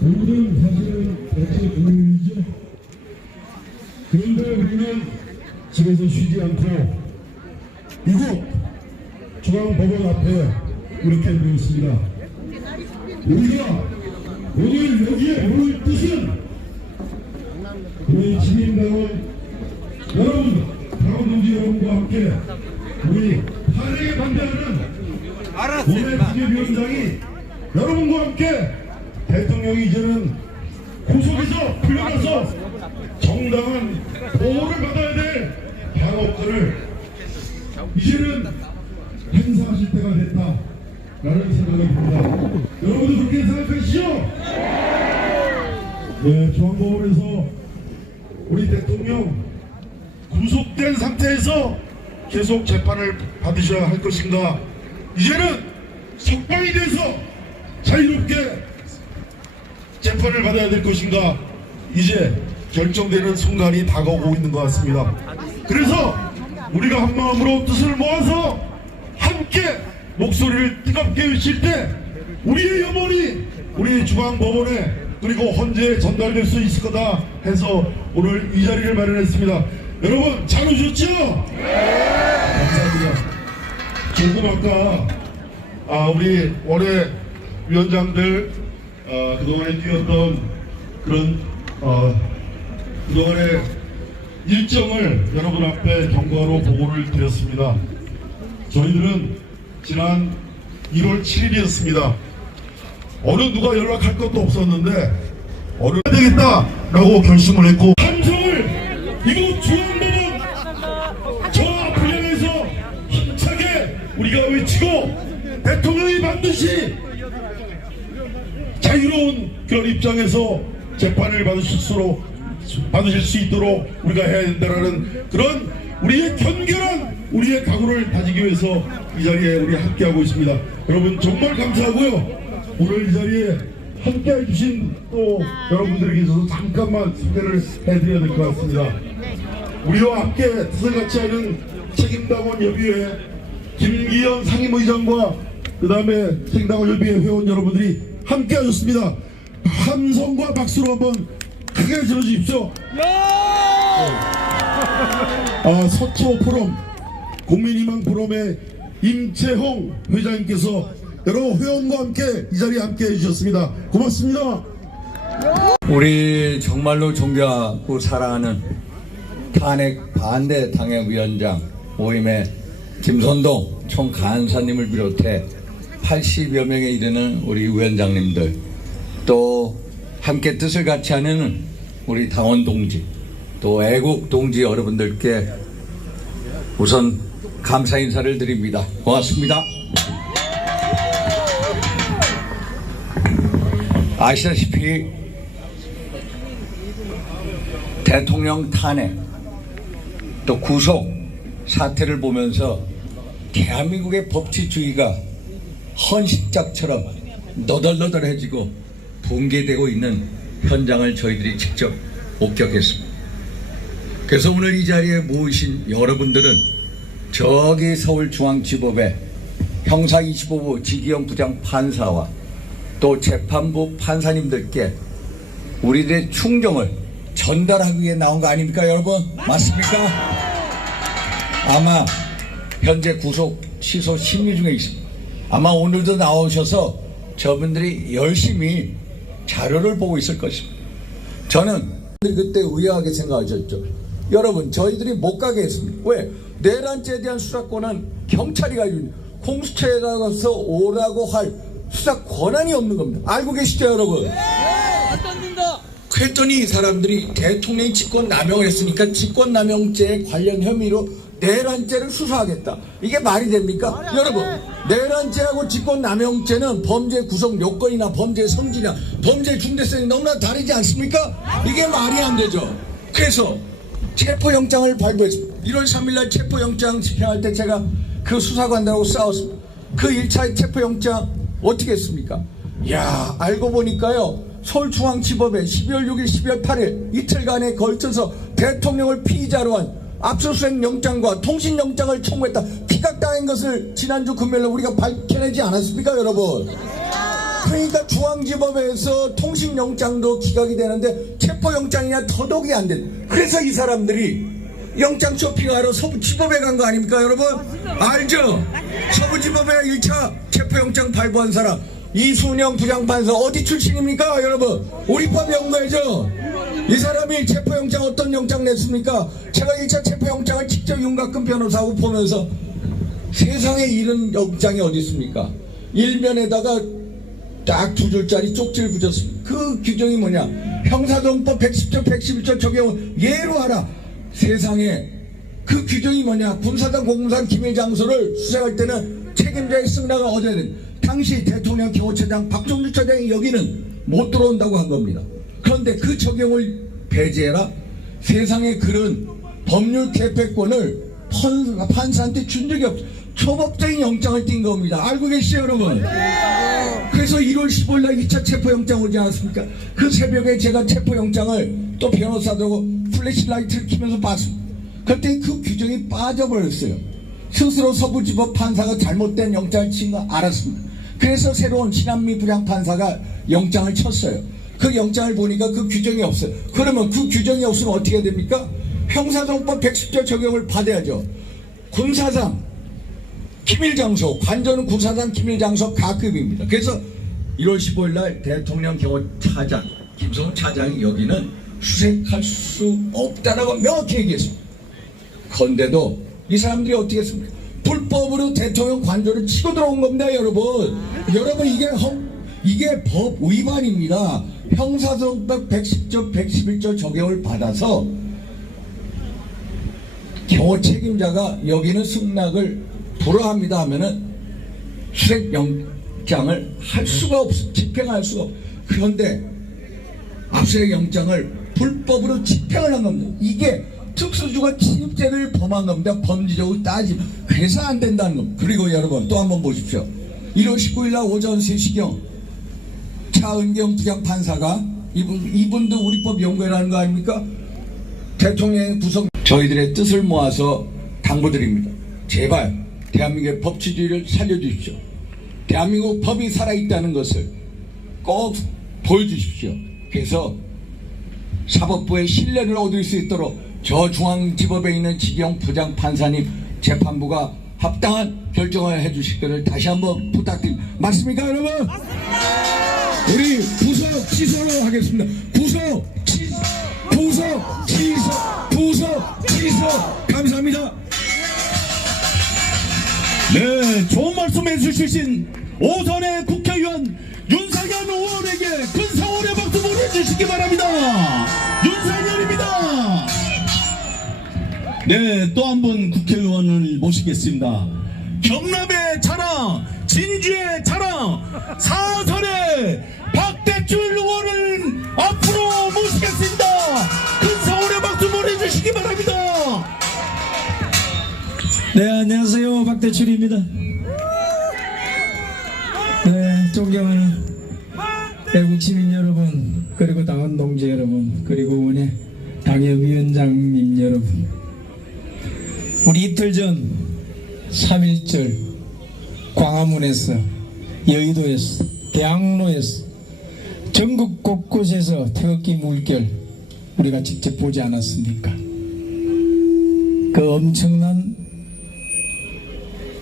모든 사실은 대체 공유이죠. 그런데 우리는 집에서 쉬지 않고 이곳 중앙법원 앞에 이렇게 모였습니다. 우리가 오늘 여기에 모일 뜻은 우리 시민당원 여러분, 당원 동지 여러분과 함께 우리 탄핵에 반대하는 오늘 비대위원장이 여러분과 함께 대통령이 이제는 구속에서 풀려나서 정당한 보호를 받아야 될 방어권을 이제는 행사하실 때가 됐다라는 생각이 듭니다. 여러분도 그렇게 생각하시죠? 네, 중앙법원에서 우리 대통령 구속된 상태에서 계속 재판을 받으셔야 할 것인가, 이제는 석방이 돼서 자유롭게 재판을 받아야 될 것인가, 이제 결정되는 순간이 다가오고 있는 것 같습니다. 그래서 우리가 한마음으로 뜻을 모아서 함께 목소리를 뜨겁게 외칠 때 우리의 염원이 우리 중앙법원에 그리고 헌재에 전달될 수 있을 거다 해서 오늘 이 자리를 마련했습니다. 여러분 잘 오셨죠? 네. 감사합니다. 조금 아까 우리 원외 위원장들 그동안에 뛰었던 그런 그동안의 일정을 여러분 앞에 경과로 보고를 드렸습니다. 저희들은 지난 1월 7일이었습니다. 어느 누가 연락할 것도 없었는데 어느 되겠다라고 결심을 했고 함성을 이곳 중앙법원 저 앞을 향해서 힘차게 우리가 외치고 대통령이 반드시 자유로운 그런 입장에서 재판을 받으실 수 있도록 우리가 해야 된다라는 그런 우리의 견결한 우리의 각오를 다지기 위해서 이 자리에 우리 함께하고 있습니다. 여러분 정말 감사하고요. 오늘 이 자리에 함께 해주신 또 여러분들에게 있어서 잠깐만 소개를 해드려야 될 것 같습니다. 우리와 함께 뜻을 같이 하는 책임당원 협의회 김기현 상임의장과 그 다음에 책임당원 협의회 회원 여러분들이 함께 하셨습니다. 함성과 박수로 한번 크게 질러주십시오. 서초 포럼 국민희망 포럼의 임채홍 회장님께서 여러 회원과 함께 이 자리에 함께 해주셨습니다. 고맙습니다. 우리 정말로 존경하고 사랑하는 탄핵 반대 당협위원장 모임의 김선동 총간사님을 비롯해 80여 명에 이르는 우리 위원장님들, 또 함께 뜻을 같이 하는 우리 당원 동지, 또 애국 동지 여러분들께 우선 감사 인사를 드립니다. 고맙습니다. 아시다시피 대통령 탄핵 또 구속 사태를 보면서 대한민국의 법치주의가 헌신짝처럼 너덜너덜해지고 붕괴되고 있는 현장을 저희들이 직접 목격했습니다. 그래서 오늘 이 자리에 모이신 여러분들은 저기 서울중앙지법의 형사 25부 지기현 부장 판사와 또 재판부 판사님들께 우리들의 충정을 전달하기 위해 나온 거 아닙니까, 여러분? 맞습니까? 아마 현재 구속 취소 심리 중에 있습니다. 아마 오늘도 나오셔서 저분들이 열심히 자료를 보고 있을 것입니다. 저는 그때 의아하게 생각하셨죠. 여러분, 저희들이 못 가게 했습니다. 왜? 내란죄에 대한 수사권은 경찰이 가지고 있는, 공수처에 가서 오라고 할 수사 권한이 없는 겁니다. 알고 계시죠, 여러분? 네! 그랬더니 이 사람들이 대통령이 직권남용을 했으니까 직권남용죄 관련 혐의로 내란죄를 수사하겠다. 이게 말이 됩니까? 여러분, 내란죄하고 직권남용죄는 범죄 구성 요건이나 범죄 성질이나 범죄 중대성이 너무나 다르지 않습니까? 이게 말이 안 되죠. 그래서 체포영장을 발부했습니다. 1월 3일날 체포영장 집행할 때 제가 그 수사관들하고 싸웠습니다. 그 1차 체포영장 어떻게 했습니까? 야, 알고 보니까요, 서울중앙지법에 12월 6일, 12월 8일 이틀간에 걸쳐서 대통령을 피의자로 한 압수수색 영장과 통신영장을 청구했다. 기각당한 것을 지난주 금요일에 우리가 밝혀내지 않았습니까, 여러분? 그러니까 중앙지법에서 통신영장도 기각이 되는데 체포영장이냐 더더욱이 안 돼. 그래서 이 사람들이 영장 쇼핑하러 서부지법에 간 거 아닙니까, 여러분? 알죠? 서부지법에 1차 체포영장 발부한 사람 이순영 부장판사 어디 출신입니까, 여러분? 우리법 연구회죠. 이 사람이 체포영장 어떤 영장 냈습니까? 제가 1차 체포영장을 직접 윤곽근 변호사하고 보면서 세상에 이런 영장이 어디 있습니까? 일면에다가 딱 2줄짜리 쪽지를 붙였습니다. 그 규정이 뭐냐? 형사정법 110조 111조 적용을 예로 하라. 세상에 그 규정이 뭐냐? 군사장 공무상 기밀 장소를 수색할 때는 책임자의 승낙을 얻어야 돼. 당시 대통령 경호처장 박종주 처장이 여기는 못 들어온다고 한 겁니다. 그런데 그 적용을 배제해라. 세상에 그런 법률 개폐권을 판사한테 준 적이 없어. 초법적인 영장을 띈 겁니다. 알고 계시죠, 여러분? 그래서 1월 15일날 2차 체포영장 오지 않았습니까? 그 새벽에 제가 체포영장을 또 변호사들하고 플래시라이트를 켜면서 봤습니다. 그때 그 규정이 빠져버렸어요. 스스로 서부지법 판사가 잘못된 영장을 친 거 알았습니다. 그래서 새로운 신한미 부장판사가 영장을 쳤어요. 그 영장을 보니까 그 규정이 없어요. 그러면 그 규정이 없으면 어떻게 됩니까? 형사정법 110조 적용을 받아야죠. 군사상 기밀장소, 관저는 군사상 기밀장소 가급입니다. 그래서 1월 15일 날 대통령 경호차장 김성훈 차장이 여기는 수색할 수 없다라고 명확히 얘기했습니다. 그런데도 이 사람들이 어떻게 했습니까? 불법으로 대통령 관저를 치고 들어온 겁니다, 여러분. 여러분, 이게 법 위반입니다. 형사정법 110조 111조 적용을 받아서 경호 책임자가 여기는 승낙을 불허합니다 하면은 수색 영장을 할 수가 없어. 집행할 수가 없어. 그런데 압수수색 영장을 불법으로 집행을 한 겁니다. 이게 특수주가 침입죄를 범한 겁니다. 범죄적으로 따지면. 그래서 안 된다는 겁니다. 그리고 여러분 또 한번 보십시오. 1월 19일 날 오전 3시경 차은경 부장판사가 이분도 우리법 연구회라는 거 아닙니까? 대통령의 구성 저희들의 뜻을 모아서 당부드립니다. 제발 대한민국의 법치주의를 살려주십시오. 대한민국 법이 살아있다는 것을 꼭 보여주십시오. 그래서 사법부의 신뢰를 얻을 수 있도록 저 중앙지법에 있는 지경 부장판사님 재판부가 합당한 결정을 해주실 것을 다시 한번 부탁드립니다. 맞습니까, 여러분? 맞습니다. 우리 부서 취소로 하겠습니다. 부서 취소 감사합니다. 네, 좋은 말씀 해주신 오선의 국회의원 윤상현 의원에게 큰 성원의 박수 보내주시기 바랍니다. 윤상현입니다. 네, 또 한 분 국회의원을 모시겠습니다. 경남의 자랑, 진주의 자랑, 사선의 박대출 의원을 앞으로 모시겠습니다. 큰 성원의 박수 보내주시기 바랍니다. 네, 안녕하세요. 박대출입니다. 네, 존경하는 애국 시민 여러분, 그리고 당원 동지 여러분, 그리고 우리 당협위원장님 여러분, 우리 이틀 전 3.1절 광화문에서, 여의도에서, 대학로에서, 전국 곳곳에서 태극기 물결 우리가 직접 보지 않았습니까? 그 엄청난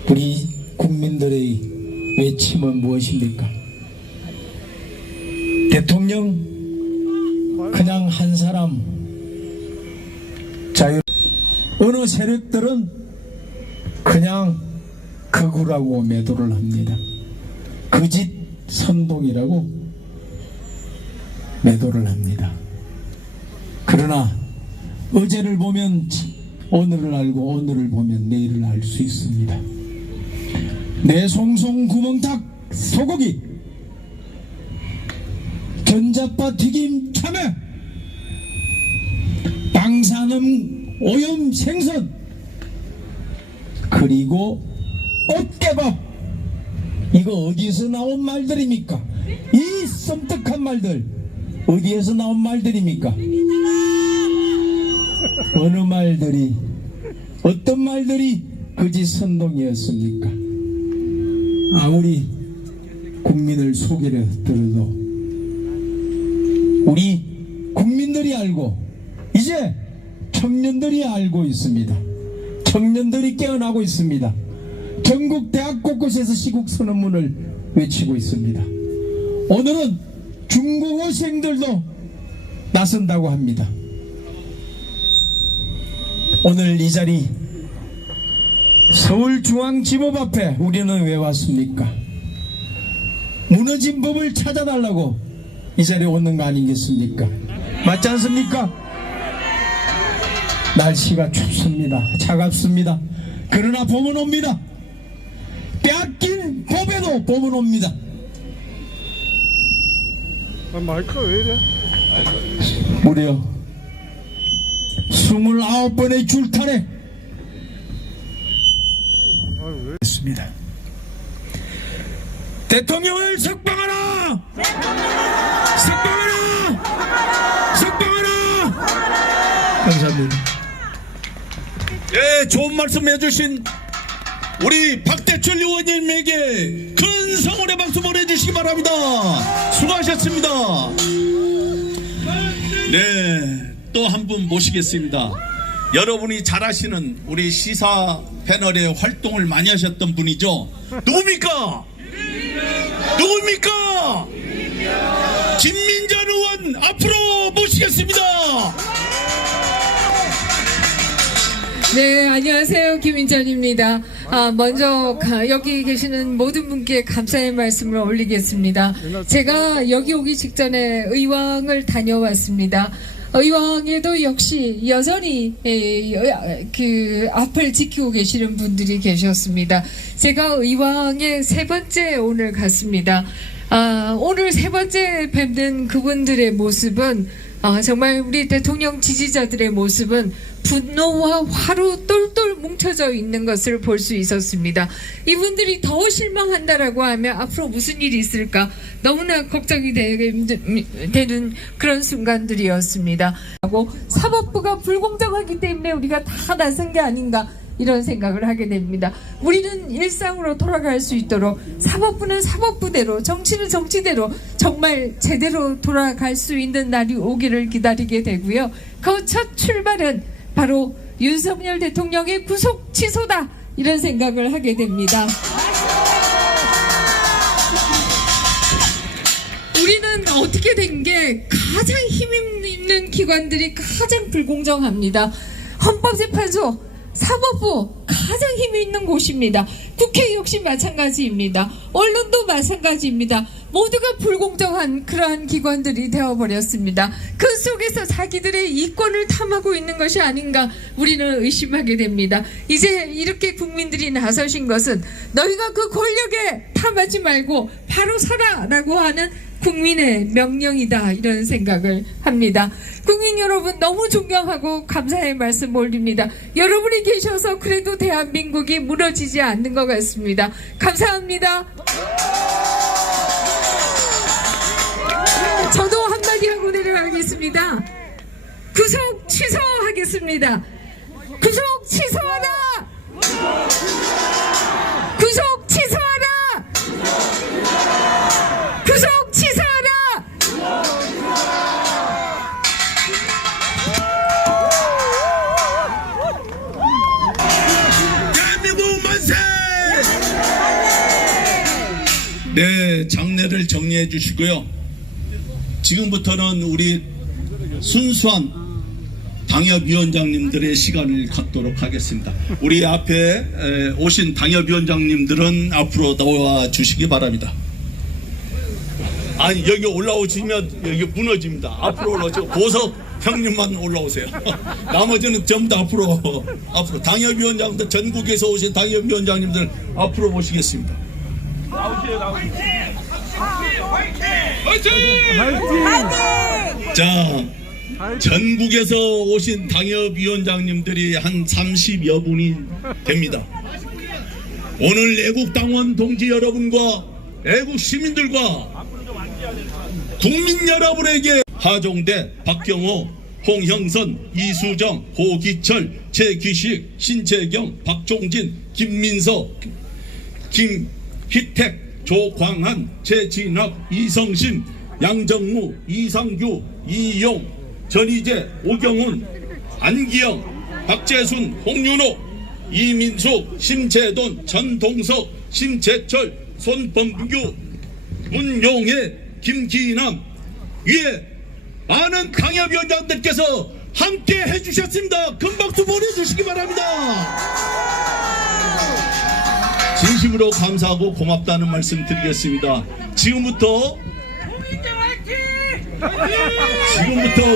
우리 국민들의 외침은 무엇입니까? 대통령 그냥 한 사람, 자유. 어느 세력들은 그냥 극우라고 매도를 합니다. 거짓 선동이라고 매도를 합니다. 그러나 어제를 보면 오늘을 알고 오늘을 보면 내일을 알 수 있습니다. 내 송송 구멍탁 소고기, 전자파 튀김 참외, 방사능 오염 생선, 그리고 옷개밥, 이거 어디서 나온 말들입니까? 이 섬뜩한 말들 어디에서 나온 말들입니까? 어느 말들이 어떤 말들이 거짓 선동이었습니까? 아무리 국민을 속이려 들어도 우리 국민들이 알고 이제 청년들이 알고 있습니다. 청년들이 깨어나고 있습니다. 전국 대학 곳곳에서 시국 선언문을 외치고 있습니다. 오늘은 중고고생들도 나선다고 합니다. 오늘 이 자리 서울중앙지법 앞에 우리는 왜 왔습니까? 무너진 법을 찾아달라고 이 자리에 오는 거 아니겠습니까? 맞지 않습니까? 날씨가 춥습니다. 차갑습니다. 그러나 봄은 옵니다. 빼앗긴 법에도 봄은 옵니다. 마이크가 왜 이래? 무려 29번의 줄탄에 했습니다. 대통령을 석방하라! 석방하라! 석방하라! 감사합니다. 예, 좋은 말씀 해주신 우리 박대출 의원님에게 큰 성원의 박수 보내주시기 바랍니다. 수고하셨습니다. 네, 또 한 분 모시겠습니다. 여러분이 잘 아시는 우리 시사 패널의 활동을 많이 하셨던 분이죠. 누굽니까? 누굽니까? 김민전 의원 앞으로 모시겠습니다. 네, 안녕하세요. 김민전입니다. 먼저 여기 계시는 모든 분께 감사의 말씀을 올리겠습니다. 제가 여기 오기 직전에 의왕을 다녀왔습니다. 의왕에도 역시 여전히 그 앞을 지키고 계시는 분들이 계셨습니다. 제가 의왕에 3번째 오늘 갔습니다. 오늘 3번째 뵙는 그분들의 모습은 정말 우리 대통령 지지자들의 모습은 분노와 화로 똘똘 뭉쳐져 있는 것을 볼 수 있었습니다. 이분들이 더 실망한다라고 하면 앞으로 무슨 일이 있을까 너무나 걱정이 되는 그런 순간들이었습니다. 사법부가 불공정하기 때문에 우리가 다 나선 게 아닌가 이런 생각을 하게 됩니다. 우리는 일상으로 돌아갈 수 있도록 사법부는 사법부대로, 정치는 정치대로 정말 제대로 돌아갈 수 있는 날이 오기를 기다리게 되고요. 그 첫 출발은 바로 윤석열 대통령의 구속 취소다 이런 생각을 하게 됩니다. 우리는 어떻게 된 게 가장 힘 있는 기관들이 가장 불공정합니다. 헌법재판소, 사법부 가장 힘이 있는 곳입니다. 국회 역시 마찬가지입니다. 언론도 마찬가지입니다. 모두가 불공정한 그러한 기관들이 되어버렸습니다. 그 속에서 자기들의 이권을 탐하고 있는 것이 아닌가 우리는 의심하게 됩니다. 이제 이렇게 국민들이 나서신 것은 너희가 그 권력에 탐하지 말고 바로 서라 라고 하는 국민의 명령이다 이런 생각을 합니다. 국민 여러분 너무 존경하고 감사의 말씀 올립니다. 여러분이 계셔서 그래도 대한민국이 무너지지 않는 것 같습니다. 감사합니다. 저도 한마디 하고 내려가겠습니다. 구속 취소하겠습니다. 구속 취소하라! 구속 취소하라! 구속 취소하라! 대한민국 만세! 네, 장례를 정리해 주시고요. 지금부터는 우리 순수한 당협위원장님들의 시간을 갖도록 하겠습니다. 우리 앞에 오신 당협위원장님들은 앞으로 나와 주시기 바랍니다. 아니 여기 올라오시면 여기 무너집니다. 앞으로 올라오시고 보석 형님만 올라오세요. 나머지는 전부 다 앞으로 당협위원장들 전국에서 오신 당협위원장님들 앞으로 모시겠습니다. 자, 전국에서 오신 당협위원장님들이 한 30여 분이 됩니다. 오늘 애국당원 동지 여러분과 애국 시민들과 국민 여러분에게 하종대, 박경호, 홍형선, 이수정, 호기철, 최기식, 신채경, 박종진, 김민서, 김희택, 조광한, 최진학, 이성신, 양정무, 이상규, 이용, 전희재, 오경훈, 안기영, 박재순, 홍윤호, 이민숙, 심재돈, 전동석, 심재철, 손범규, 문용혜, 김기남, 위에 많은 당협위원장들께서 함께 해주셨습니다. 큰 박수 보내주시기 바랍니다. 진심으로 감사하고 고맙다는 말씀 드리겠습니다. 지금부터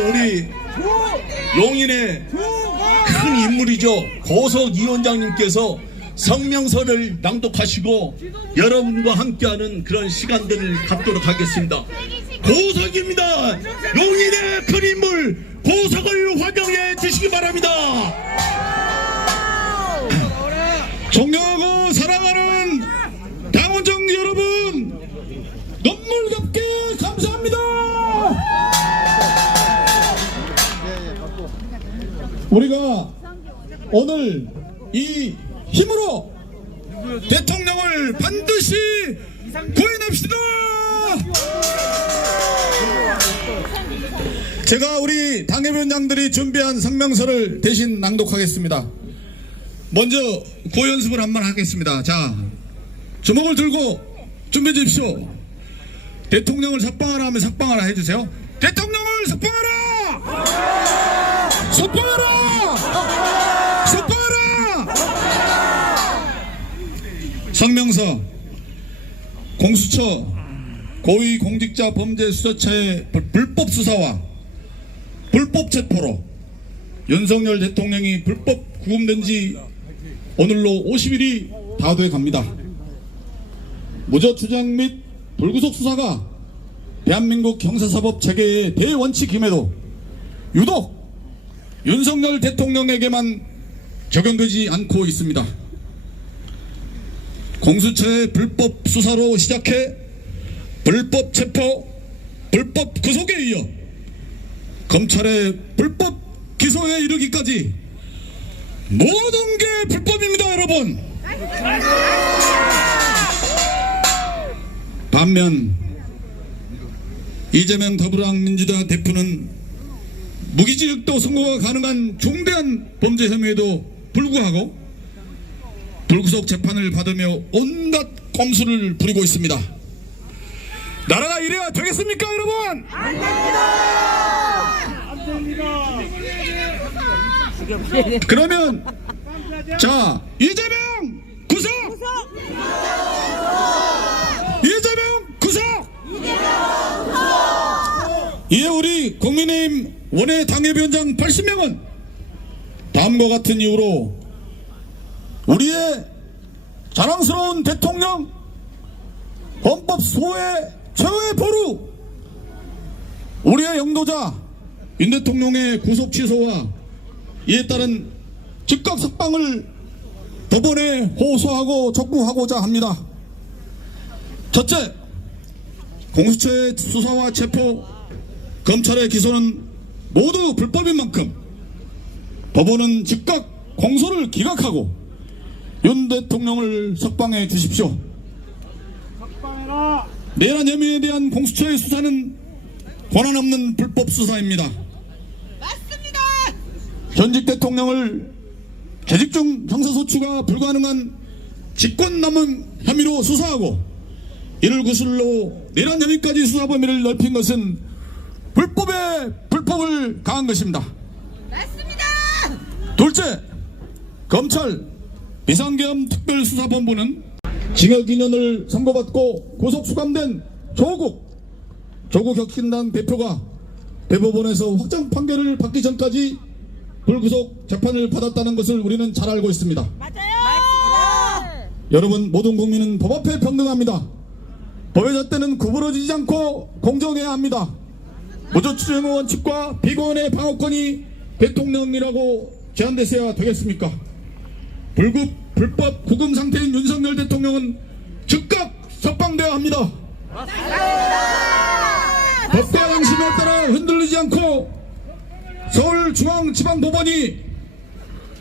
우리 용인의 큰 인물이죠. 고석 위원장님께서 성명서를 낭독하시고 여러분과 함께하는 그런 시간들을 갖도록 하겠습니다. 고석입니다. 용인의 큰 인물 고석을 환영해 주시기 바랍니다. 존경하고 사랑하는 당원정 여러분, 눈물겹게 감사합니다. 우리가 오늘 이 힘으로 대통령을 반드시 구해냅시다. 제가 우리 당협위원장들이 준비한 성명서를 대신 낭독하겠습니다. 먼저 고연습을 한번 하겠습니다. 자, 주먹을 들고 준비해 주십시오. 대통령을 석방하라 하면 석방하라 해주세요. 대통령을 석방하라! 석방하라! 석방하라! 성명서 공수처 고위공직자범죄수사처의 불법 수사와 불법 체포로 윤석열 대통령이 불법 구금된 지 오늘로 50일이 다 돼 갑니다. 무죄추정 및 불구속 수사가 대한민국 형사사법 체계의 대원칙임에도 유독 윤석열 대통령에게만 적용되지 않고 있습니다. 공수처의 불법 수사로 시작해 불법 체포, 불법 구속에 이어 검찰의 불법 기소에 이르기까지 모든 게 불법입니다, 여러분. 반면 이재명 더불어민주당 대표는 무기징역도 선고가 가능한 중대한 범죄 혐의에도 불구하고 불구속 재판을 받으며 온갖 꼼수를 부리고 있습니다. 나라가 이래야 되겠습니까, 여러분? 안 됩니다. 그러면 자, 이재명 구속! 이재명 구속! 이에 우리 국민의힘 원외 당협위원장 80명은 다음과 같은 이유로 우리의 자랑스러운 대통령 헌법 소의 최후의 보루, 우리의 영도자 윤 대통령의 구속 취소와 이에 따른 즉각 석방을 법원에 호소하고 촉구하고자 합니다. 첫째, 공수처의 수사와 체포, 검찰의 기소는 모두 불법인 만큼 법원은 즉각 공소를 기각하고 윤 대통령을 석방해 주십시오. 내란 혐의에 대한 공수처의 수사는 권한 없는 불법 수사입니다. 맞습니다. 현직 대통령을 재직 중 형사소추가 불가능한 직권남용 혐의로 수사하고 이를 구실로 내란 혐의까지 수사 범위를 넓힌 것은 불법에 불법을 가한 것입니다. 맞습니다. 둘째, 검찰 비상계엄 특별수사본부는 징역 2년을 선고받고 구속 수감된 조국 혁신당 대표가 대법원에서 확정 판결을 받기 전까지 불구속 재판을 받았다는 것을 우리는 잘 알고 있습니다. 맞아요. 여러분, 모든 국민은 법 앞에 평등합니다. 법의 잣대는 구부러지지 않고 공정해야 합니다. 무죄추정의 원칙과 피고인의 방어권이 대통령이라고 제한됐어야 되겠습니까? 불법 구금 상태인 윤석열 대통령은 즉각 석방되어야 합니다. 법과 양심에 따라 흔들리지 않고 서울중앙지방법원이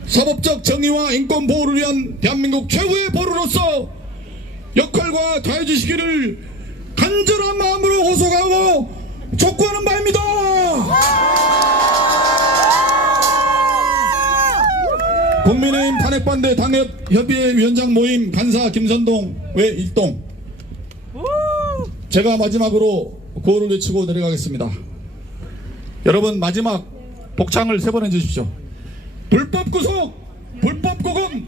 사법적 정의와 인권 보호를 위한 대한민국 최고의 보루로서 역할과 다해 주시기를 간절한 마음으로 호소하고 촉구하는 바입니다. 국민의힘 탄핵반대 당협협의회 위원장 모임 간사 김선동 외 일동. 제가 마지막으로 구호를 외치고 내려가겠습니다. 여러분 마지막 복창을 3번 해주십시오. 불법 구속, 불법 구금,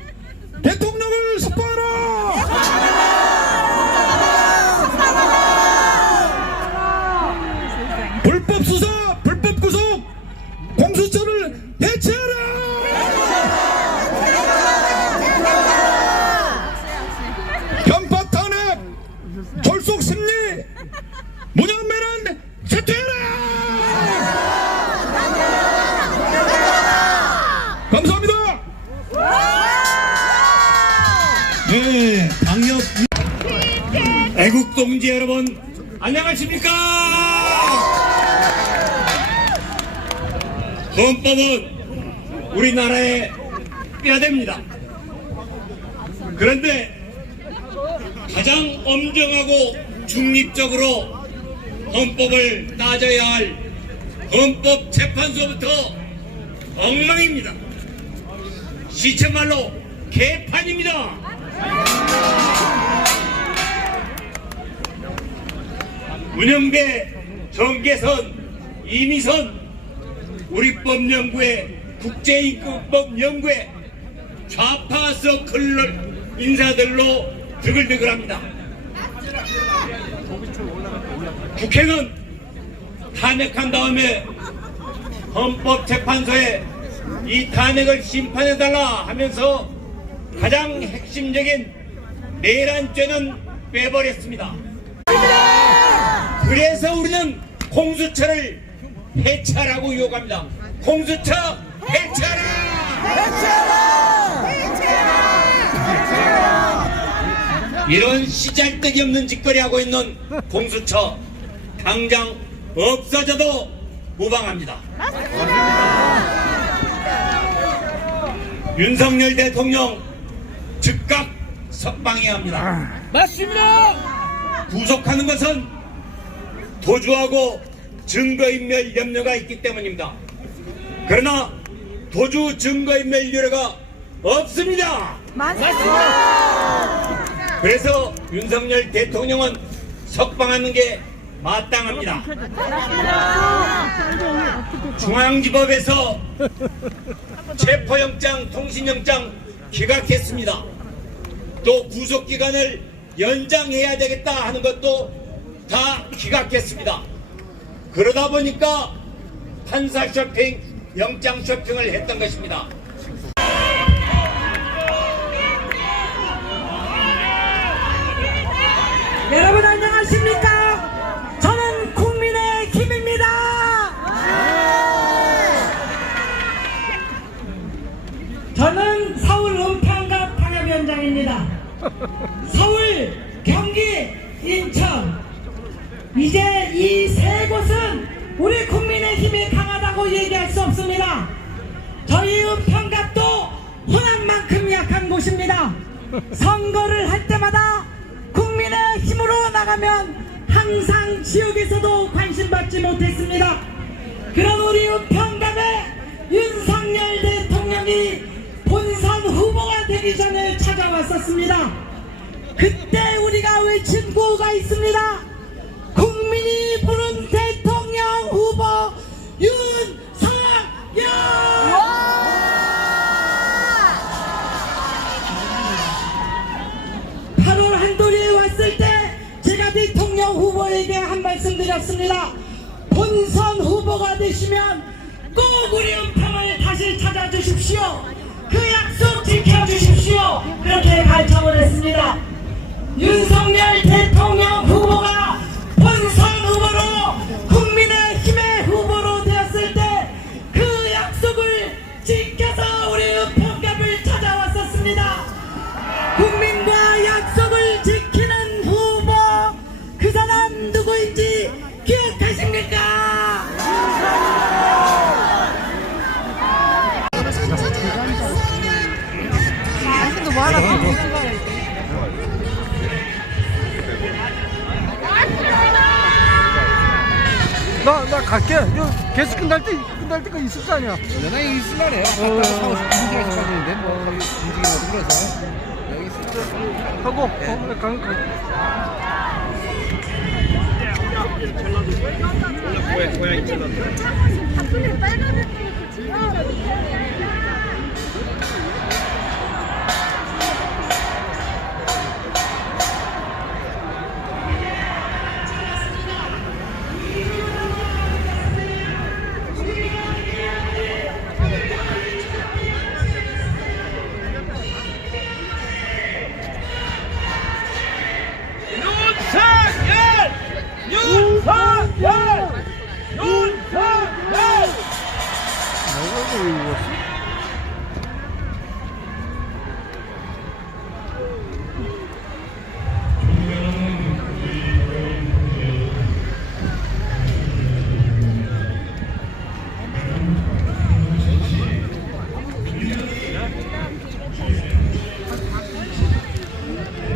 대통령을 석방하라! 불법 수사, 불법 구속, 공수처를 해체하라! 편파 탄핵, 졸속 심리, 무념매는 사퇴하라! 감사합니다. 네, 당협 애국동지 여러분 안녕하십니까? 헌법은 우리나라의 뼈대입니다. 그런데 가장 엄정하고 중립적으로 헌법을 따져야 할 헌법재판소부터 엉망입니다. 시체말로 개판입니다. 문영배, 정계선, 이미선, 우리법연구회, 국제임금법연구회 좌파 서클 인사들로 드글드글합니다. 국회는 탄핵한 다음에 헌법재판소에 이 탄핵을 심판해달라 하면서 가장 핵심적인 내란죄는 빼버렸습니다. 그래서 우리는 공수처를 해체하라고 요구합니다. 공수처 해체하라! 이런 시잘데기 없는 짓거리 하고 있는 공수처 당장 없어져도 무방합니다. 윤석열 대통령 즉각 석방해야 합니다. 맞습니다. 구속하는 것은 도주하고 증거인멸 염려가 있기 때문입니다. 그러나 도주 증거인멸 우려가 없습니다. 맞습니다. 그래서 윤석열 대통령은 석방하는 게 마땅합니다. 중앙지법에서 체포영장, 통신영장 기각했습니다. 또 구속기간을 연장해야 되겠다 하는 것도 다 기각했습니다. 그러다 보니까 판사 쇼핑, 영장 쇼핑을 했던 것입니다. 여러분 안녕하십니까? 저는 국민의힘입니다. 저는 서울 은평갑 당협위원장입니다. 서울, 경기, 인천 이제 이 세 곳은 우리 국민의힘이 강하다고 얘기할 수 없습니다. 저희 은평갑도 호남만큼 약한 곳입니다. 선거를 할 때마다 국민의 힘으로 나가면 항상 지역에서도 관심받지 못했습니다. 그런 우리 은평갑에 윤석열 대통령이 본선 후보가 되기 전에 찾아왔었습니다. 그때 우리가 외친 구호가 있습니다. 국민이 부른 대통령 후보 윤석열! 한도리에 왔을 때 제가 대통령 후보에게 한 말씀 드렸습니다. 본선 후보가 되시면 꼭 우리 은평을 다시 찾아주십시오. 그 약속 지켜주십시오. 그렇게 갈청을 했습니다. 윤석열 대통령 후보가 본선 후보로 국민의힘의 후보로 되었을 때 그 약속을 지켜서 우리 은평갑을 찾아왔었습니다. 국민과 약속을 지키는 후보, 그 사람 누구인지 기억하십니까? 갈게. 이거 게스 끝날 때까지 있을 거 아니야. 내가 여기 있을라래. 갔다가 사고 1시간씩 빠지는데 뭐 움직이는 거 그래서 여기 있을래. 하고 고양이 잘랐다.